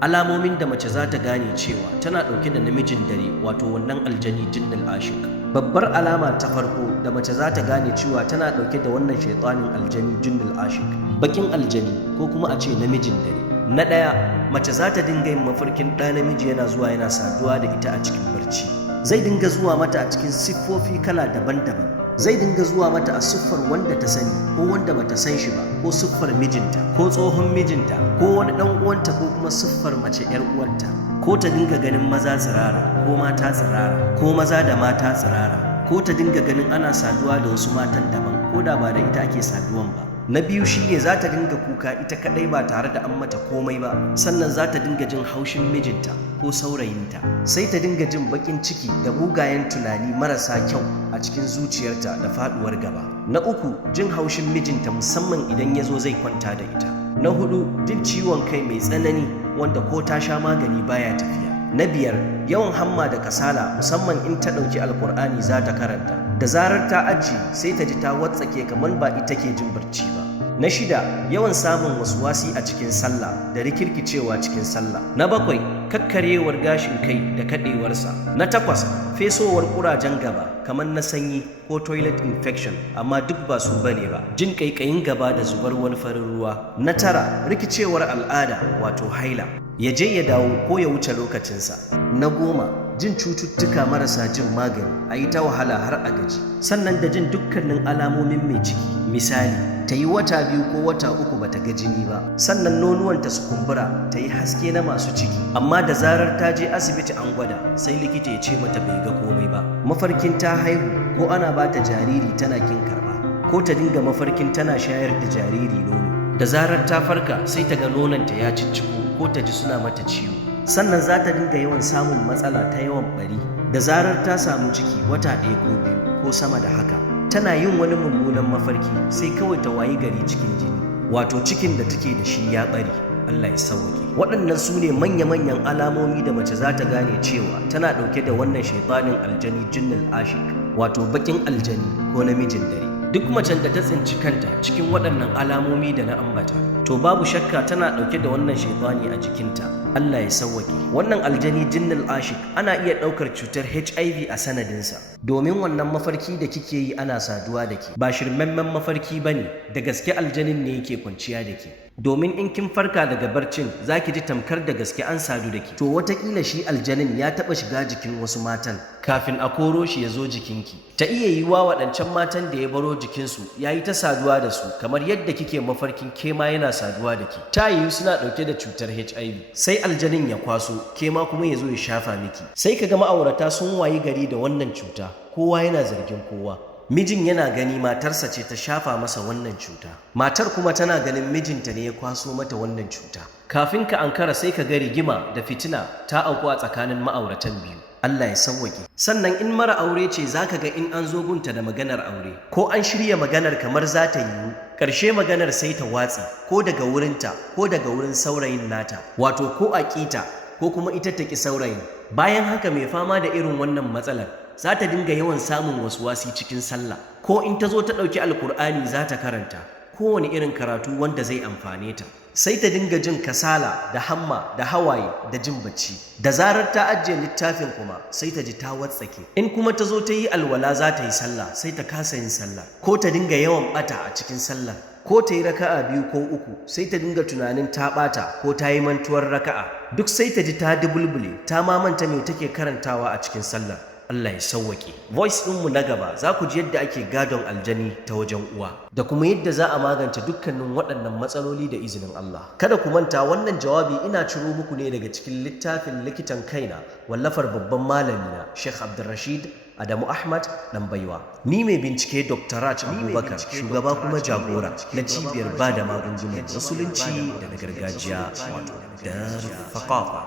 Alamomin da mace za ta gane cewa tana ɗauke da namijin dare wato wannan aljani jinnul ashik. Babbar alama ta farko da mace za ta gane cewa tana ɗauke da wannan shaitanin aljani jinnul ashik, bakin aljani ko kuma a ce namijin dare. Na ɗaya, mace za ta dinga yin mafarkin ɗa namiji yana zuwa yana saduwa da ita a cikin barci. Zai dinga zuwa mata a cikin siffofi kala daban-daban. Zai dinga zuwa mata a siffar wanda ta sani ko wanda bata san shi ba, ko siffar mijinta ko tsohon mijinta ko wani ɗan uwanta ko kuma siffar mace 'yar uwarta, ko ta dinga ganin maza tsirara ko mata tsirara ko maza da mata tsirara, ko ta dinga ganin ana saduwa da wasu matan daban ko da ba da ita ake saduwan ba. Na biyu shine za ta dinga kuka ita kadai ba tare da an mata komai ba, sannan za ta dinga jin haushin mijinta ko saurayinta, sai ta dinga jin bakin ciki da mugayen tunani marasa kyau a cikin zuciyarta da faduwar gaba. Na uku, jin haushin mijinta musamman idan ya zo zai kwanta da ita. Na hudu, jin ciwon kai mai tsanani wanda ko ta sha magani baya tafiya. Na biyar, yawan hamma da kasala musamman in ta ɗauki alkur'ani za ta karanta. Da zarar ta ajiye sai ta ji ta watsake kamar ba ita ke jin barci ba. Na shida, yawan samun waswasi a cikin sallah da rikirkicewa cikin sallah. Na bakwai, kakkarewar gashin kai da kaɗewarsa. Na takwas, fesowar ƙurajen gaba kamar na sanyi ko toilet infection, amma duk ba su bane ba. Jin ƙaiƙayin gaba da zubar wani farin ruwa. Na tara, rikicewar al'ada wato haila, ya je ya dawo ko ya wuce lokacinsa. Na goma, jin cututtuka marasa jin magani, a yi ta wahala har a gaji, sannan da jin dukkanin alamomin mai ciki. Misali, ta yi wata 2 ko wata 3 bata ga jini ba, sannan nonuwanta su kumbura, ta yi haske na masu ciki, amma da zarar ta je asibiti an gwada sai likita ya ce mata bai ga komai ba. Mafarkin ta haihu ko ana ba ta jariri tana kin karba, ko ta dinga mafarkin tana shayar da jariri nono. Da zarar ta farka sai ta ga nononta ya cicciko ko ta ji suna mata ciwo. Sannan za ta dinga yawan samun matsala ta yawan bari. Da zarar ta samu ciki wata 1 ko 2 ko sama da haka, tana yin wani mummunan mafarki sai kawai ta wayi gari cikin jini, wato cikin da take da shi ya bari. Allah ya sauke. Waɗannan su ne manya-manyan alamomi da mace za ta gane cewa tana ɗauke da wannan shaitanin aljani jinnul ashik, wato bakin aljani ko namijin dare. Duk macen da ta tsinci kanta cikin waɗannan alamomi da na ambata, to babu shakka tana ɗauke da wannan shaitani a jikinta. Allah ya sauwake. Wannan aljani jinnul ashik ana iya ɗaukar cutar HIV a sanadinsa, domin wannan mafarki da kike yi ana saduwa da ke ba shirmemmen mafarki ba ne, da gaske aljanin ne yake kwanciya da ke. Domin in kin farka daga barcin za ki ji tamkar da gaske an sadu da ke. To watakila shi aljanin ya taɓa shiga jikin wasu matan kafin a koro shi ya zo jikinki. Ta iya yiwuwa waɗancan matan da ya baro jikinsu ya yi ta saduwa da su kamar yadda kike mafarkin kema yana saduwa da ke. Ta yiwu suna ɗauke da cutar HIV, sai aljanin ya kwaso kema kuma ya zo ya shafa miki. Sai ka ga ma'aurata sun wayi gari da wannan cuta, kowa yana zargin kowa. Mijin yana gani matarsa ce ta shafa masa wannan cuta, matar kuma tana ganin mijinta ne ya kwaso mata wannan cuta. Kafin ka ankara sai ka ga rigima da fitina ta auku a tsakanin ma'auratan biyu. Allah ya sauwake. Sannan in mara aure ce za ka ga in an zo gunta da maganar aure, ko an shirya maganar kamar za ta yiwu, ƙarshe maganar sai ta watsi, ko daga wurinta ko daga wurin saurayin nata, wato ko a ƙita ko kuma ita ta ƙi saurayin. Bayan haka mai fama da irin wannan matsalar za ta dinga yawan samun waswasi cikin sallah, ko in ta zo ta ɗauki alkur'ani za ta karanta kowane irin karatu wanda zai amfane ta, sai ta dinga jin kasala da hamma da hawaye da jin bacci. Da zarar ta ajiye littafin kuma sai ta ji ta watsake. In kuma ta zo ta yi alwala za ta yi sallah sai ta kasa yin sallah, ko ta dinga yawan ɓata a cikin sallah, ko ta yi raka'a 2 ko 3 sai ta dinga tunanin ta ɓata ko ta yi mantuwar raka'a, duk sai ta ji ta dubulbule ta mamanta me take karantawa a cikin sallah. Allah ya sauwake. Voice ɗinmu na gaba za ku ji yadda ake gadon aljani ta wajen uwa, da kuma yadda za a magance dukkanin waɗannan matsaloli da izinin Allah. Kada ku manta wannan jawabi ina ciro muku ne daga cikin littafin likitan kaina wallafar babban malamina Sheikh Abdulrashid Adamu Ahmad Ɗanbaiwa. Ni mai bincike Dr. Raj Abubakar, shugaba kuma jagora na cibiyar bada magungunan musulunci da na gargajiya wato Darul Thaqafa.